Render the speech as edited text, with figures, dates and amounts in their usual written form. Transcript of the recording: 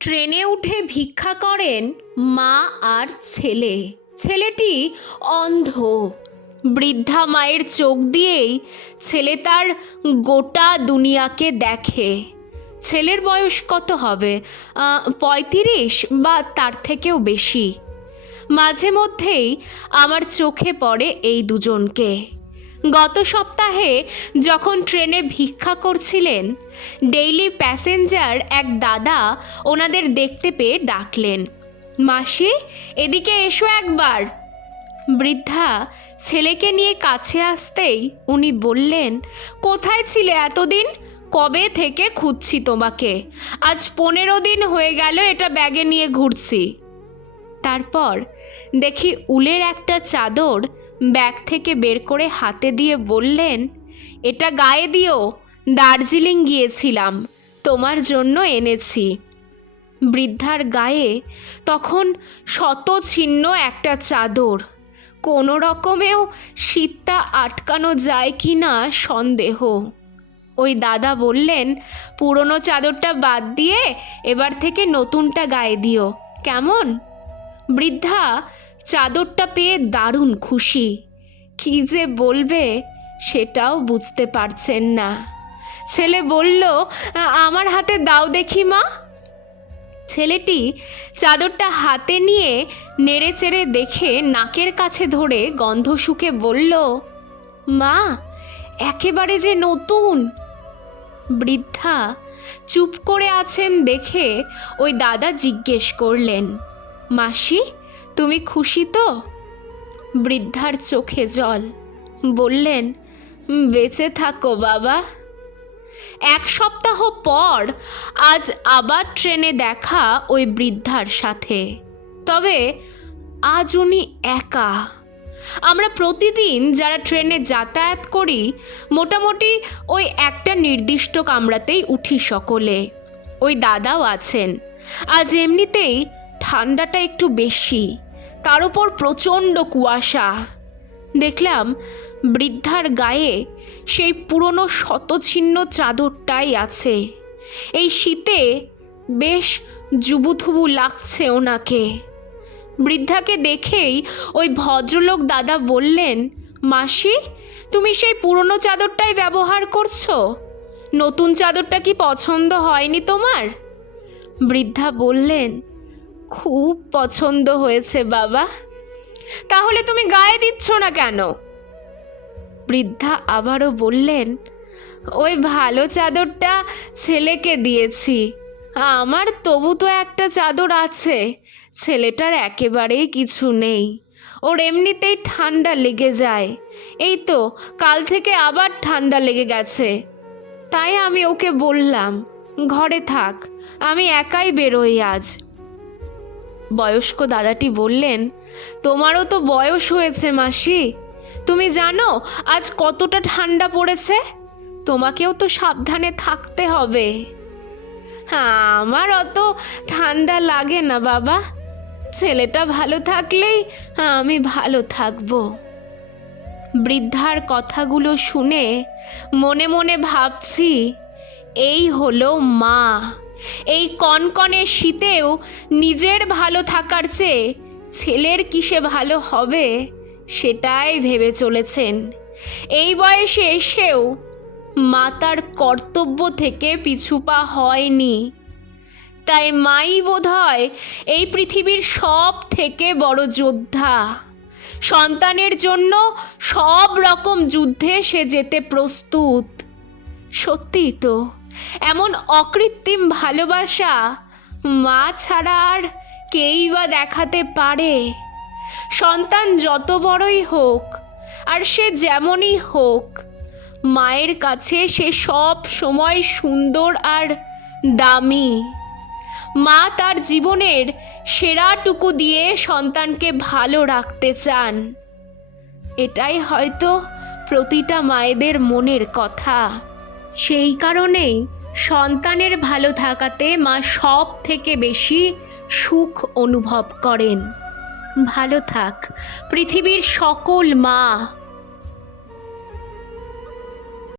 ট্রেনে উঠে ভিক্ষা করেন মা আর ছেলে। ছেলেটি অন্ধ। বৃদ্ধা মায়ের চোখ দিয়েই ছেলে তার গোটা দুনিয়াকে দেখে। ছেলের বয়স কত হবে? 35 বা তার থেকেও বেশি। মাঝে মধ্যেই আমার চোখে পড়ে এই দুজনকে। গত সপ্তাহে যখন ট্রেনে ভিক্ষা করছিলেন, ডেইলি প্যাসেঞ্জার এক দাদা ওনাদের দেখতে পেয়ে ডাকলেন, মাসি এদিকে এসো একবার। বৃদ্ধা ছেলেকে নিয়ে কাছে আসতেই উনি বললেন, কোথায় ছিলে এতদিন? কবে থেকে খুঁজছি তোমাকে। আজ 15 দিন হয়ে গেল এটা ব্যাগে নিয়ে ঘুরছি। তারপর দেখি উলের একটা চাদর ব্যাগ থেকে বের করে হাতে দিয়ে বললেন, এটা গায়ে দিও, দার্জিলিং গিয়েছিলাম, তোমার জন্য এনেছি। বৃদ্ধার গায়ে তখন শতছিন্ন একটা চাদর। কোনো রকমেও শীতটা আটকানো যায় কি না সন্দেহ। ওই দাদা বললেন, পুরনো চাদরটা বাদ দিয়ে এবার থেকে নতুনটা গায়ে দিও, কেমন? বৃদ্ধা চাদরটা পেয়ে দারুণ খুশি। কী যে বলবে সেটাও বুঝতে পারছেন না। ছেলে বলল, আমার হাতে দাও দেখি মা। ছেলেটি চাদরটা হাতে নিয়ে নেড়েচেড়ে দেখে নাকের কাছে ধরে গন্ধ শুঁকে বলল, মা একেবারে যে নতুন। বৃদ্ধা চুপ করে আছেন দেখে ওই দাদা জিজ্ঞেস করলেন, মাসি তুমি খুশি তো? বৃদ্ধার চোখে জল। বললেন, বেঁচে থাকো বাবা। 1 সপ্তাহ পর আজ আবার ট্রেনে দেখা ওই বৃদ্ধার সাথে। তবে আজ উনি একা। আমরা প্রতিদিন যারা ট্রেনে যাতায়াত করি মোটামুটি ওই একটা নির্দিষ্ট কামরাতেই উঠি সকলে। ওই দাদাও আছেন। আজ এমনিতেই ঠান্ডাটা একটু বেশি, তার উপর প্রচণ্ড কুয়াশা। দেখলাম বৃদ্ধার গায়ে সেই পুরনো শতছিন্ন চাদরটাই আছে। এই শীতে বেশ জুবুথুবু লাগছে ওনাকে। বৃদ্ধাকে দেখেই ওই ভদ্রলোক দাদা বললেন, মাসি তুমি সেই পুরনো চাদরটাই ব্যবহার করছো? নতুন চাদরটা কি পছন্দ হয়নি তোমার? বৃদ্ধা বললেন, খুব পছন্দ হয়েছে বাবা। তাহলে তুমি গায়ে দিচ্ছ না কেন? বৃদ্ধা আবারও বললেন, ওই ভালো চাদরটা ছেলেকে দিয়েছি, আমার তবু তো একটা চাদর আছে। ছেলেটার একেবারেই কিছু নেই, ওর এমনিতেই ঠান্ডা লেগে যায়। এই তো কাল থেকে আবার ঠান্ডা লেগে গেছে, তাই আমি ওকে বললাম ঘরে থাক, আমি একাই বেরোই আজ। বয়স্ক দাদাটি বললেন, তোমারও তো বয়স হয়েছে মাসি, তুমি জানো আজ কতটা ঠান্ডা পড়েছে? তোমাকেও তো সাবধানে থাকতে হবে। আমার অত ঠান্ডা লাগে না বাবা, ছেলেটা ভালো থাকলেই আমি ভালো থাকবো। বৃদ্ধার কথাগুলো শুনে মনে মনে ভাবছি, এই হলো মা। এই কনকনে শীতেও নিজের ভালো থাকার চেয়ে ছেলের কিসে ভালো হবে সেটাই ভেবে চলেছেন। এই বয়সে এসেও মা তার কর্তব্য থেকে পিছুপা হয়নি। তাই মাই বোধহয় এই পৃথিবীর সব থেকে বড় যোদ্ধা। সন্তানের জন্য সব রকম যুদ্ধে সে যেতে প্রস্তুত। সত্যি তো, এমন অকৃত্রিম ভালোবাসা মা ছাড়া আর কেই বা দেখাতে পারে? সন্তান যত বড়ই হোক আর সে যেমনই হোক, মায়ের কাছে সে সব সময় সুন্দর আর দামি। মা তার জীবনের সেরাটুকু দিয়ে সন্তানকে ভালো রাখতে চান। এটাই হয়তো প্রতিটা মায়েদের মনের কথা। সেই কারণেই সন্তানের ভালো থাকাতে মা সব থেকে বেশি সুখ অনুভব করেন। ভালো থাক পৃথিবীর সকল মা।